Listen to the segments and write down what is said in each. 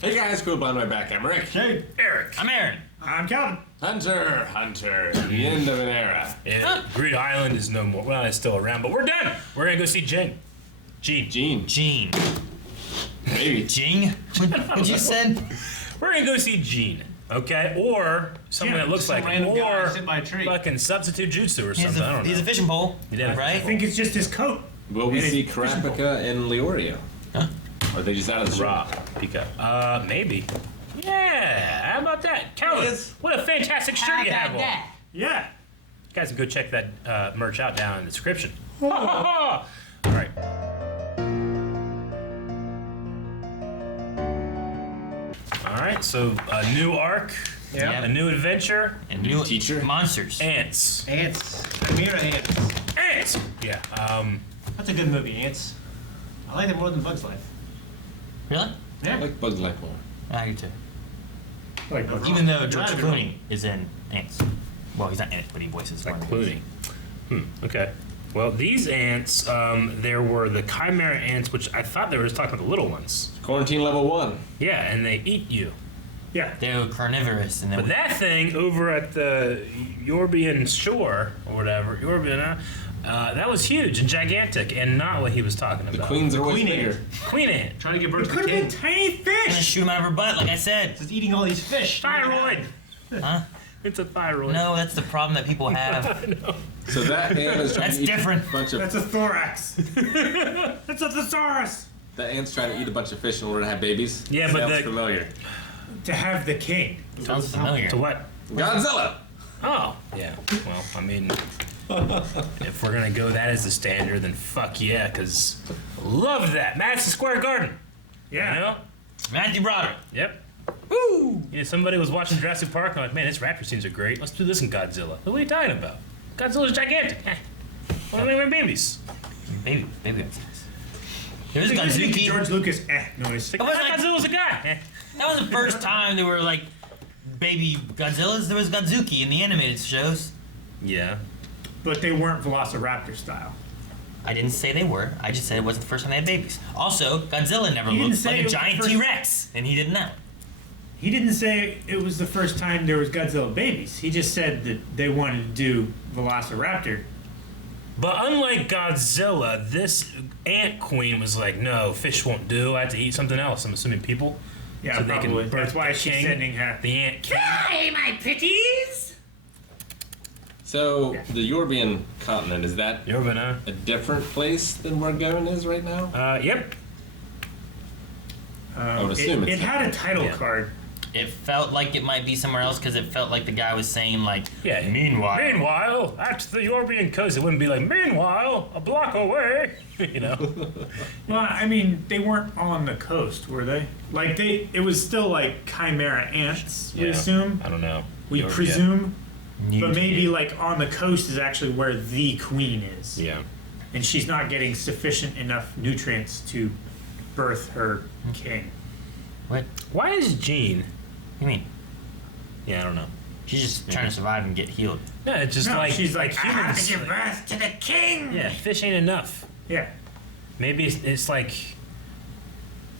Hey guys, cool blind my back. I'm Rick. Hey, Eric. I'm Aaron. I'm Calvin. Hunter. The end of an era. Yeah, Greed Island is no more. Well, it's still around, but we're done. We're gonna go see Gene. Gene. Maybe. Jing? What you said? We're gonna go see Gene. Okay, or someone that looks like him, or sit by a tree. fucking substitute jutsu or something. I don't know. He's a fishing pole. Yeah. Right? I think it's just his coat. Will we see Karapika and Leorio? Huh? Or are they just out of the Raw Pika. Maybe. Yeah, how about that? Calvin, what a fantastic shirt you have on. Yeah. You guys can go check that merch out down in the description. All right. All right, so a new arc, Yeah. a new adventure, And new Teacher? monsters. ants. Ants. Chimera ants. Ants! Yeah, That's a good movie, Ants. I like it more than Bug's Life. Really? I Yeah. like Bug's Life more. I do too. Like Even though George Not Clooney is in Ants. Well, he's not in it, but he voices one. like Clooney. Okay. Well, these ants, there were the chimera ants, which I thought they were just talking about the little ones. Quarantine level 1. Yeah, and they eat you. Yeah. They were carnivorous, and then But that thing over at the Yorbian shore, or whatever, that was huge and gigantic, and not what he was talking The about. queens are always Queen bigger. ant. Queen ant. Trying to give birth It to could the have been king. tiny gonna fish. shoot him out of her butt, like I said. Just eating all these fish. Thyroid. Huh? It's a thyroid. No, that's the problem that people have. So that ant is trying That's to eat different. a bunch of That's a thorax. That's a thesaurus. the ant's trying to eat a bunch of fish in order to have babies. Yeah, but Sounds the- familiar. To have the king. Sounds familiar. To what? Godzilla. Oh, yeah. Well, I mean, if we're gonna go that as the standard, then fuck yeah, because love that. Madison Square Garden. Yeah. You know? Matthew Broderick. Yep. Woo! Yeah, somebody was watching Jurassic Park and like, man, this raptor scenes are great. Let's do this in Godzilla. What are you talking about? Godzilla's gigantic. What are they babies? Baby got size. There's Just make the Junkie. George Lucas noise. Like, was like- Godzilla's a guy. That was the first time there were like baby Godzillas. There was Godzuki in the animated shows. Yeah. But they weren't Velociraptor style. I didn't say they were. I just said it wasn't the first time they had babies. Also, Godzilla never You didn't looked say like it a was the giant first- T-Rex, and he didn't know. He didn't say it was the first time there was Godzilla babies. He just said that they wanted to do Velociraptor. But unlike Godzilla, this ant queen was like, no, fish won't do. I have to eat something else. I'm assuming people. Yeah, So they probably. can birth That's why the she's king. sending her. The ant king. Hey, my pretties! So the Yorbian continent, is that You're gonna. a different place than where Goen is right now? Yep. I would assume it it's had a title Yeah. card. It felt like it might be somewhere else because it felt like the guy was saying like, Yeah. Meanwhile, at the Yorbian coast, it wouldn't be like, meanwhile, a block away. You know? Well, I mean, they weren't on the coast, were they? Like it was still like chimera ants. We Yeah. assume. I don't know. We Yor- presume. you But maybe like on the coast is actually where the queen is, Yeah. and she's not getting sufficient enough nutrients to birth her king. What? Why is Jean? You mean? Yeah, I don't know. She's just trying to survive and get healed. Yeah, it's just No, like she's like, I have to humans. give birth to the king. Yeah, fish ain't enough. Yeah. Maybe it's like,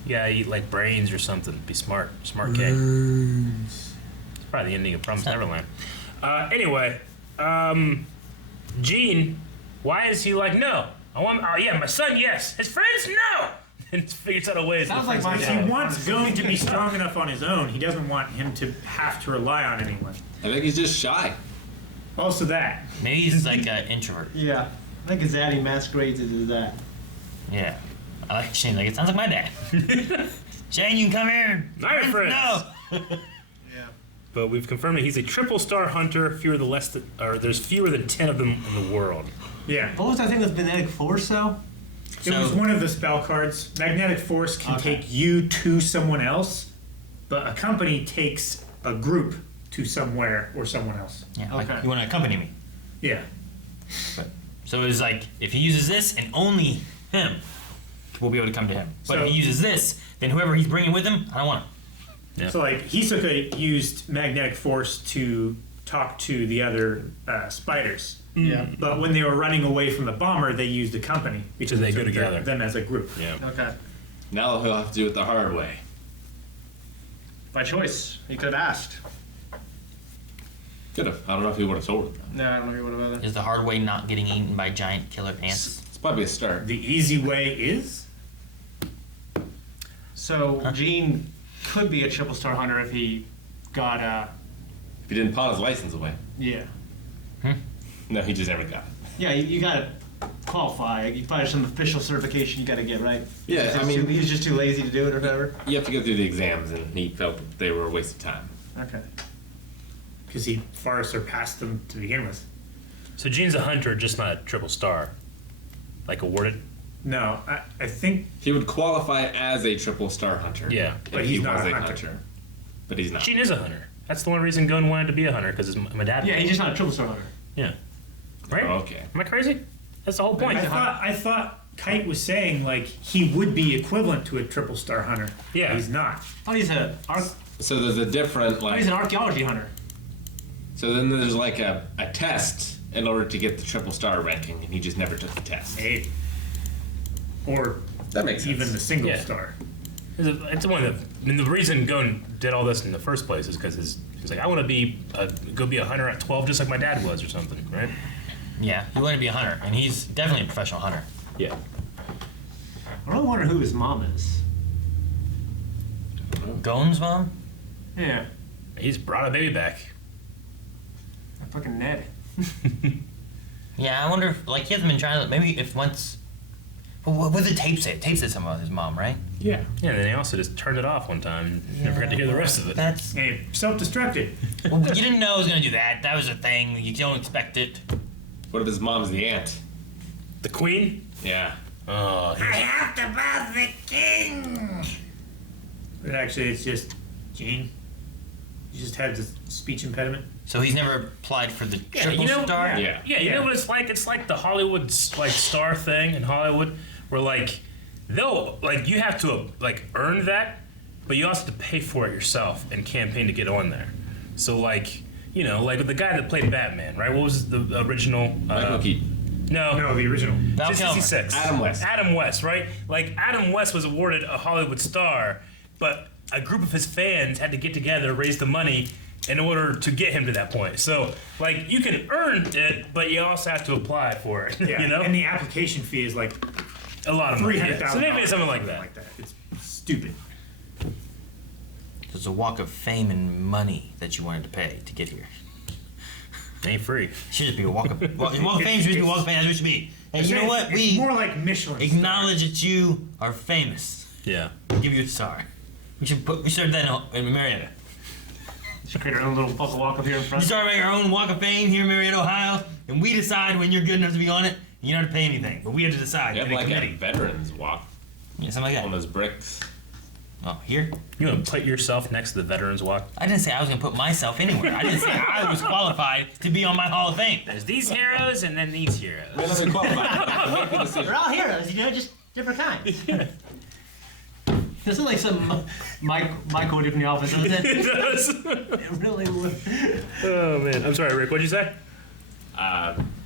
yeah, eat like brains or something. Be smart kid. It's probably the ending of Promised Neverland. Anyway, Gene, why is he like, no? I want, oh yeah, my son, yes. His friends, no. And figures out a way. Sounds like my He dad. wants Gon to be strong enough on his own. He doesn't want him to have to rely on anyone. I think he's just shy. Also that. Maybe he's like an introvert. Yeah. I think his daddy masquerades as that. Yeah. I like Shane. Like, it sounds like my dad. Shane, you can come here. Hi, friends. No. Yeah. But we've confirmed that he's a triple star hunter. There's fewer than 10 of them in the world. Yeah. What was that thing with magnetic force, though? It was one of the spell cards. Magnetic force can Okay. take you to someone else, but a company takes a group to somewhere or someone else. Yeah, like, Okay. you want to accompany me? Yeah. So it was like, if he uses this and only him, we'll be able to come to him. But So- if he uses this, then whoever he's bringing with him, I don't want him. Yeah. So like Hisoka used magnetic force to talk to the other spiders. Yeah. But when they were running away from the bomber, they used a company because they go took together. them as a group. Yeah. Okay. Now he'll have to do it the hard way. By choice. He could have asked. Could have. I don't know if he would have told it. No, I don't know if he would have either. Is the hard way not getting eaten by giant killer ants? It's probably a start. The easy way is? So Gene could be a triple star hunter if he got If he didn't pawn his license away. yeah. No, he just never got it. Yeah, you gotta qualify. You probably have some official certification you gotta get, right? Yeah, He's I just mean- too, he's just too lazy to do it or whatever. You have to go through the exams, and he felt that they were a waste of time. Okay. Because he far surpassed them to begin with. So Gene's a hunter, just not a triple star. Like awarded? No, I think He would qualify as a triple star hunter. Yeah, if but he he's not was a a hunter. hunter. But he's not. Gene is a hunter. That's the one reason Gunn wanted to be a hunter, because my dad. Yeah, he's just not a triple star hunter. Yeah. Right? Oh, okay. Am I crazy? That's the whole point. I thought Kite was saying like he would be equivalent to a triple star hunter. Yeah. He's not. I thought he's So there's a different he's an like. archaeology hunter. So then there's like a test in order to get the triple star ranking, and he just never took the test. Hey. Or That makes sense. even the single Yeah. star. It's one of the. I mean, the reason Gunn did all this in the first place is because he's like, I want to be go be a hunter at 12, just like my dad was, or something, right? Yeah, he wanted to be a hunter, and he's definitely a professional hunter. Yeah. I really wonder who his mom is. Gone's mom? Yeah. He's brought a baby back. That fucking Ned. Yeah, I wonder if, like, he hasn't been trying to, maybe if once. Well, what did the tape say? Tape said something about his mom, right? Yeah. Yeah, and then he also just turned it off one time and never got to hear the rest of it. That's. Hey, self-destructed. Well, you didn't know it was going to do that. That was a thing. You don't expect it. What if his mom's the aunt? The queen? Yeah. Oh, I have to bow the king! But actually, it's just Gene. You just had the speech impediment. So he's never applied for the triple star? Yeah. Yeah, you know what it's like? It's like the Hollywood like star thing in Hollywood, where like they'll like you have to like earn that, but you also have to pay for it yourself and campaign to get on there. So like like the guy that played Batman, right? What was the original? Michael Keaton. No, the original. Val Kilmer. 66. Adam West. Adam West, right? Like Adam West was awarded a Hollywood star, but a group of his fans had to get together, raise the money in order to get him to that point. So, like, you can earn it, but you also have to apply for it. Yeah. You know, And the application fee is like a lot of money. $300,000. So maybe it's something like that. It's stupid. There's a walk of fame and money that you wanted to pay to get here. Ain't free. Should just be a walk of walk of fame. Should just be a walk of fame. That's what it should be. And you know what? It's We more like Michelin. acknowledge that you are famous. Yeah. Give you a star. We started that in Marietta. Should create our own little puzzle walk up here in We front. started our own walk of fame here in Marietta, Ohio, and we decide when you're good enough to be on it. You don't have to pay anything, but we have to decide. You in have a like a committee. veterans walk Yeah, something like on that. those bricks. Oh, here? You want to put yourself next to the Veterans Walk? I didn't say I was gonna put myself anywhere. I didn't say I was qualified to be on my Hall of Fame. There's these heroes and then these heroes. Well, let me qualify. Make the decision. We're all heroes, just different kinds. This is like some Michael from The Office, isn't it? It does. It really would. Oh man, I'm sorry, Rick. What'd you say?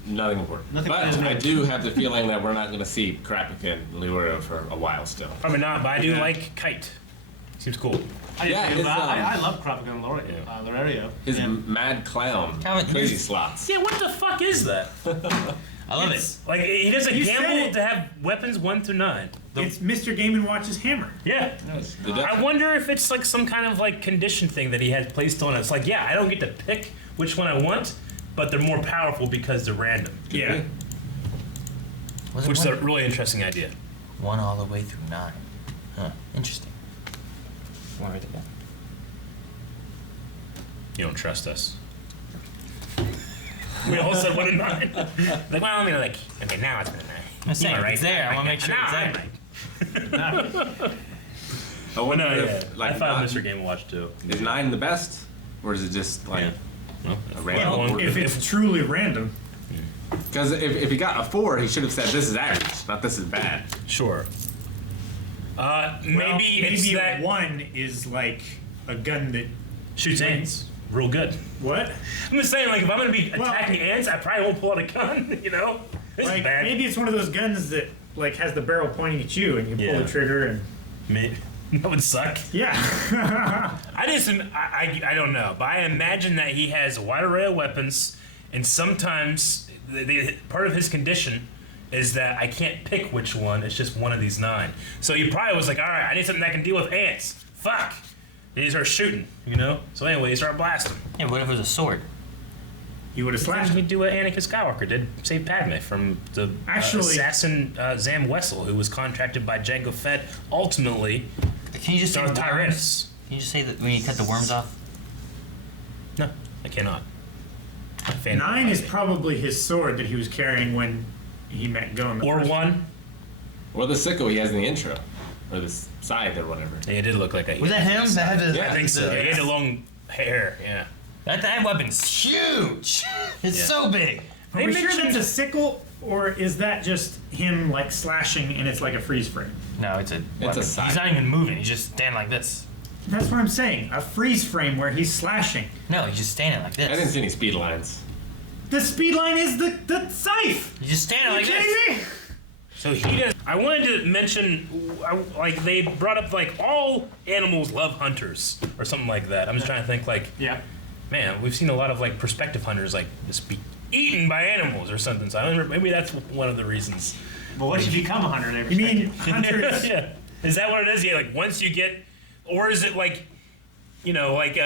Nothing important. Nothing But important. I do have the feeling that we're not going to see Krapikin and Leroy for a while still. Probably not, but I do like Kite. Seems cool. I, didn't Yeah, think his, about- I love Krapikan Yeah. Lorenzo. His Yeah. mad clown, Calvin, crazy this- slots. Yeah, what the fuck is that? I love it. Like, he doesn't You said gamble it. to have weapons 1 through 9. It's Mr. Game & Watch's hammer. Yeah. The I wonder if it's like some kind of like condition thing that he had placed on it. It's like, yeah, I don't get to pick which one I want, but they're more powerful because they're random. Yeah. Was it Which is a one, really interesting idea. 1 all the way through 9? Huh. Interesting. You want to write that down? You don't trust us. We all said 1 and 9. Like, well, I mean, like, okay, now it's been a 9. I'm saying, Yeah, if it's there. I want to make sure Now it's I'm there. right. I wonder No, yeah. if, like, I found nine- Mr. Game & Watch too. is 9 the best? Or is it just like. Yeah. Well, A random well, order. If it's truly random. Because if he got a 4, he should have said this is average, not this is bad. Sure. Maybe Well, it's maybe that 1 is like a gun that. shoots ants. Real good. What? I'm just saying, like, if I'm gonna be Well- attacking ants, I probably won't pull out a gun. You know, this Like is bad. maybe it's one of those guns that like has the barrel pointing at you and you pull Yeah. the trigger and. That would suck. Yeah. I don't know, but I imagine that he has a wide array of weapons, and sometimes part of his condition is that I can't pick which one. It's just one of these 9. So he probably was like, all right, I need something that can deal with ants. Fuck. And he started shooting, you know? So anyway, he started blasting. Yeah, what if it was a sword? You would have slashed We him. do what Anakin Skywalker did, save Padme from the assassin Zam Wessel, who was contracted by Jango Fett, ultimately Can you just say Darth the worms? Tyrannus. Can you just say that when you cut the worms off? No, I cannot. 9 is probably his sword that he was carrying when he met Gon. Or 1. Or the sickle he has in the intro. Or the scythe or whatever. Yeah, it did look like a. Was that him? That had the, Yeah, I think so. the- He had the long hair. Yeah. That weapon's huge. It's Yeah. so big. Are They we sure mentioned- that's a sickle, or is that just him like slashing and it's like a freeze frame? No, it's a weapon. scythe. He's not even moving. He's just standing like this. That's what I'm saying. A freeze frame where he's slashing. No, he's just standing like I didn't this. see any speed lines. The speed line is the scythe. He's just standing like this. JD. So he does. I wanted to mention, like they brought up like all animals love hunters or something like that. I'm just trying to think like, Yeah. man, we've seen a lot of like prospective hunters like just be eaten by animals or something. So I don't know, maybe that's one of the reasons. But once you become a hunter, they You respect mean hunters? Yeah, is that what it is? Yeah, like once you get, or is it like, you know, like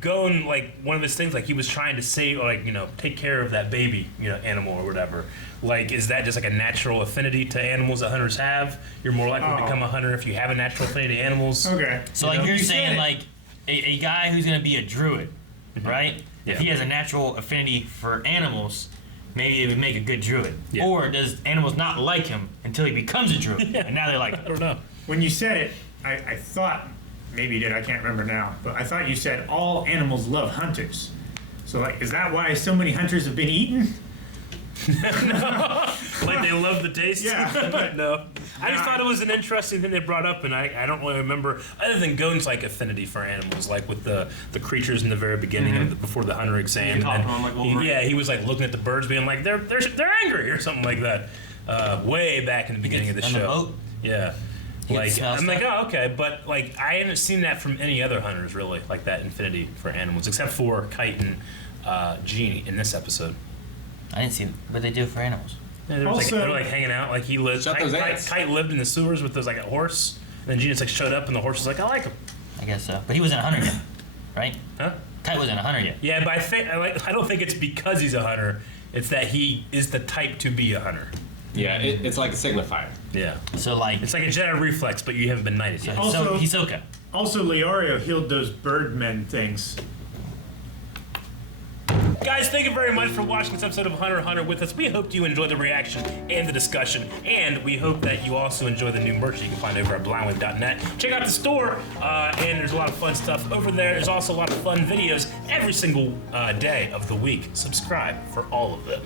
Gon, like one of his things, like he was trying to save, or like, you know, take care of that baby, you know, animal or whatever. Like, is that just like a natural affinity to animals that hunters have? You're more likely to Oh. become a hunter if you have a natural affinity to animals. Okay. So You like know? you're You said saying it. like a guy who's gonna be a druid, right? Yeah. If he has a natural affinity for animals, maybe it would make a good druid. Yeah. Or does animals not like him until he becomes a druid? And now they like I him. don't know. When you said it, I thought, maybe you did, I can't remember now, but I thought you said all animals love hunters. So like, is that why so many hunters have been eaten? Like they love the taste. Yeah, but- no. I just thought it was an interesting thing they brought up, and I don't really remember other than Gon's like affinity for animals, like with the creatures in the very beginning of before the hunter exam. You talk and to him like he, Wolverine. yeah, he was like looking at the birds, being like they're angry or something like that. Way back in the beginning of the on show. the boat? Yeah. You Like smell I'm like, stuff? oh okay, but like I haven't seen that from any other hunters really, like that infinity for animals, except for Kite and Genie in this episode. I didn't see what they do for animals. Yeah, they were like, Also- they were like hanging out. Like he lived. Shut those ants. Kite lived in the sewers with those like a horse. And then Genius like showed up, and the horse was like, "I like him." I guess so. But he wasn't a hunter yet, right? Huh? Kite wasn't a hunter yet. Yeah, but I don't think it's because he's a hunter. It's that he is the type to be a hunter. Yeah, it's like a signifier. Yeah. So like, It's like a Jedi reflex, but you haven't been knighted yet. Also- Hisoka. Also, Leorio healed those birdmen things. Guys, thank you very much for watching this episode of Hunter x Hunter with us. We hope you enjoyed the reaction and the discussion, and we hope that you also enjoy the new merch you can find over at blindwave.net. Check out the store, and there's a lot of fun stuff over there. There's also a lot of fun videos every single day of the week. Subscribe for all of them.